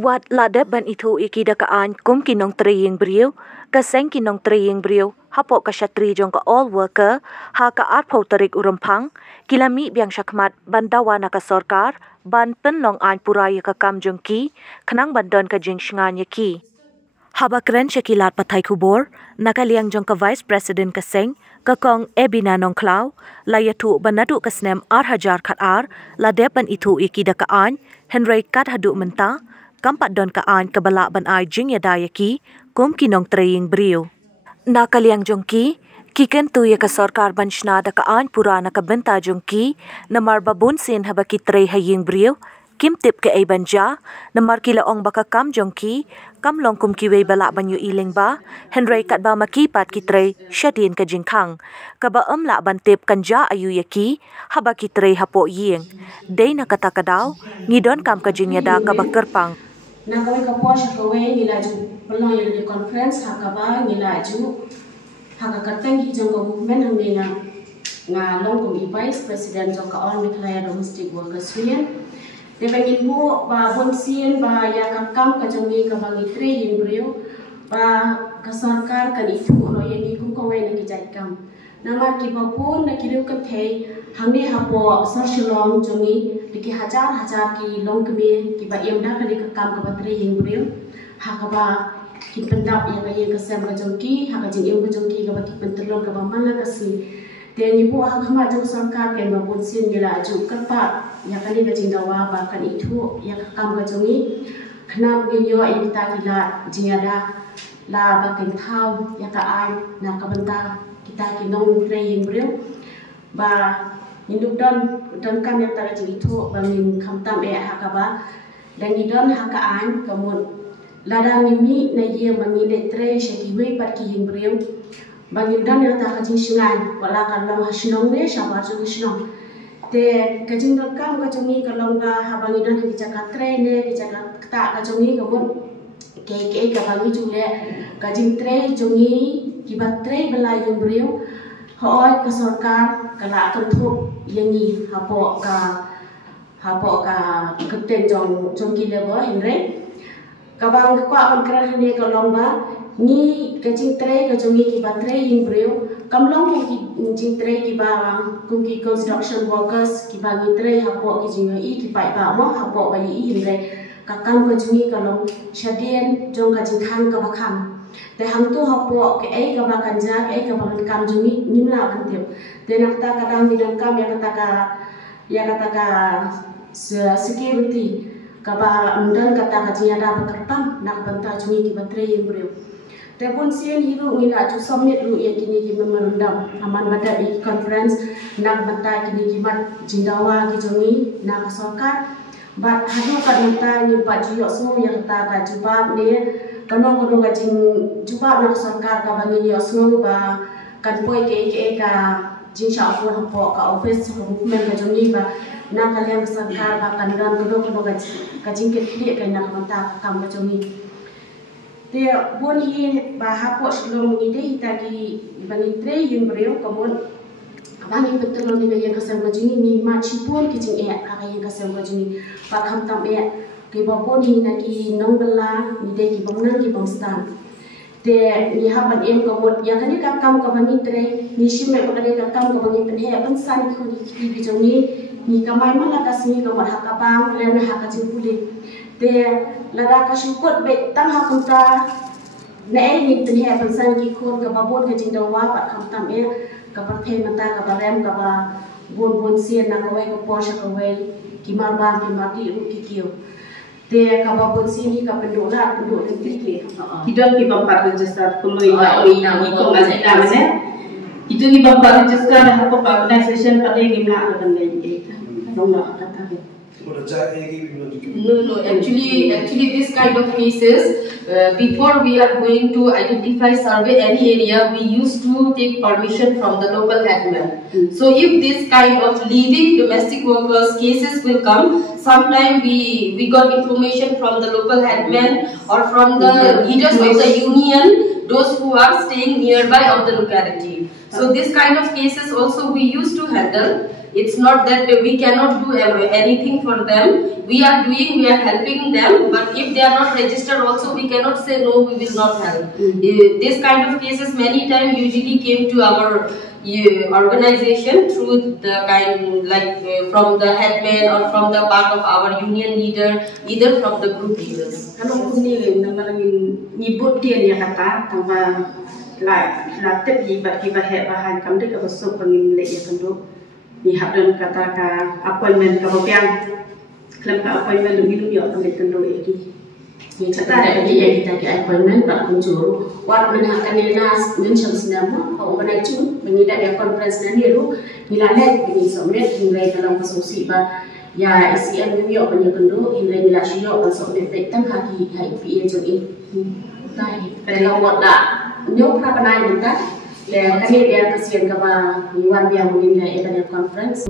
Wat ladap ban itu iki dakaan kum kinong treying beriu, kaseng kinong treying beriu, hapok kasyatri jong ka all worker, ha ka arpau tarik urempang, kilami biang syakmat bandawa na ka sorkar, ban penlong an puraya ka kam jong ki, kenang bandon ka jing shingan ki. Haba keren syakilat patai kubor, nakaliang jong ka Vice President kaseng, kakong Ebina nong klau, layatu banadu kasnem hajar kat ladap ban itu iki dakaan, Henry kat hadu mentah, kampat don kaan kabala ban ai jing yadaya ki, kum kinong treying beriu. Nakaliang jong ki ken tu ya ka sorkar ban shna da kaan pura na ka benta jong ki, namar babun sin haba ki trey haying beriu, kim tip ke ay banja, namar kila ong baka kam jong ki, kam long kum kiway bala ban yu iling ba, Henry kat ba makipat ki trey, syadin ka jingkang, kaba la ban tip kanja ayu ya ki, haba ki trey hapo ying, day na katakadaw, ngidon kam ka jing yada kaba kerpang. Na kawai ka posha kawai ngilaju pelong yang di conference hakaba ngilaju hakakateng hi jong ka movement hangme nga long kum vice president jong ka all Meghalaya domestic workers union de bangin mo ba bonsin ba ya kakam ka jong ni ka bangi tre yin brio ba ka sarkar kan itu no yang kum kawai na kijai kam namar ki bapun na kiriu ka thei hangme hapo sarshilong jong ni diki hajar ki long kemi ki ba yamda ka dika kam ka batre yeng brio hakaba ki pendap ya ka yeng ka sem ka jongki haka jing yeng ka jongki ka ba ki pentelong ka ba mala ka si te ni bu hakama jong sarkar ke ba pun sin gila ju karpa ya ka ni ka jing dawa ba kan itu ya ka kam ka jongi khna bu yo in ta ki la jingada la ba ken thau ya ka ai na ka benta kita ki nong tre yeng brio ba induk dan kam yang tara itu bangin kamtam hakaba dan idon hakaan kamun ladang ini na ye mangile tre shekiwe pat ki ying brio bangin dan yang tak kajing shingan wala kan long hasnong ne shaba ju shnong te kajing dan kam kajungi kalong ga habangin dan ki jaka tre ne ki jaka ta kajungi kamun ke ka bangi jule kajing tre jungi ki bat tre bela ying brio hoi ka sorkar kala akan thup yangi hapo ka keten jong ki lebo Henry kabang ko akan kran ne ka lomba ni ka jing tre ka jongi ki ba tre yin brio kam long ki jing tre ki ba kum ki construction workers ki ba ni tre hapo ki jing i ki pai ba mo hapo ba i Henry ka kam ka jongi ka long shadien jong ka jing khang ka ba kham te ham tu hapo ke ai ka ba kanja ke ai ka ba kam jongi nimla kan tip te nakta kadang bidang kam ya kata ka security kaba undan kata ka jiya da bakarpam nak banta jungi ki batre yang brio te pun sien hiru ngila ju summit ru ya kini ki memorandum aman bada di conference nak banta kini ki mat jindawa ki jungi nak sorkar bat hadu ka nata ni pa ju so ya kata ka jubab ne kanong ka jing jubab nak sorkar ka bangi yo so ba kan poi ke ka jing sha ko hapo ka office movement ka jongi ba na kalian sarkar ba kan dan kodo ka jing ke kli ka na mata kam ka jongi te bon hi ba hapo shlom ni de itagi bani tre yin brio komon bani betul ni yang ka sam ka jongi ni ma chipon ki jing ka yang ka sam ka jongi ba kham tam ke ba bon hi na ki nong bala ni de ki bang nan ki bang stan te ni haban em ko mot ya kani ka kam ka bani tre ni shime ko kani ka kam ka bani pen he ban san ko ni bi jongi ni ka mai mala ka sini ka mat hakka bang le na hakka jing puli te lada ka shukot be tang hakunta na ni pen he ban san ki khon ka babon ka jing dawa ba kham tam ka par the mata ka barem ka ba bon sien na ko wai ko posha ko wai ki mar ba ki ma ki ru ki kiyo te kababon sini ka pendola pendok tiki hidon ki bampa register kumui na ni ko ngazina mane itu ki bampa register na ko organization pade gimna akan lagi dong na kata No, actually this kind of cases, before we are going to identify survey any area, we used to take permission from the local headman. So if this kind of leading domestic workers cases will come, sometime we got information from the local headman or from the leaders of the union, those who are staying nearby of the locality. So this kind of cases also we used to handle. It's not that we cannot do anything for them. We are helping them, but if they are not registered also, we cannot say no, we will not help. This kind of cases many times usually came to our organization through the kind from the headman or from the part of our union leader, either from the group leaders. Kalau ini nama nyebut dia ni kata tambah latih ibat bahan kamu dekat besok pengin lek ya tentu ni habdan kata ka appointment ka bagian klaim ka appointment dulu ya ambil tentu lagi. Yang kata ada kita di appointment pak kunjuru wat menhakan nas mencam senama kau menaju mengidak ya conference nanti lu nilanet ini somet nilai dalam kasusi ba ya ICM yo banyak kendo nilai nilai sio pasok detek tam haki HIPA jadi tai kalau buat dah nyok pra panai kita dan kami dia kasihan ke ba Iwan yang menilai ada conference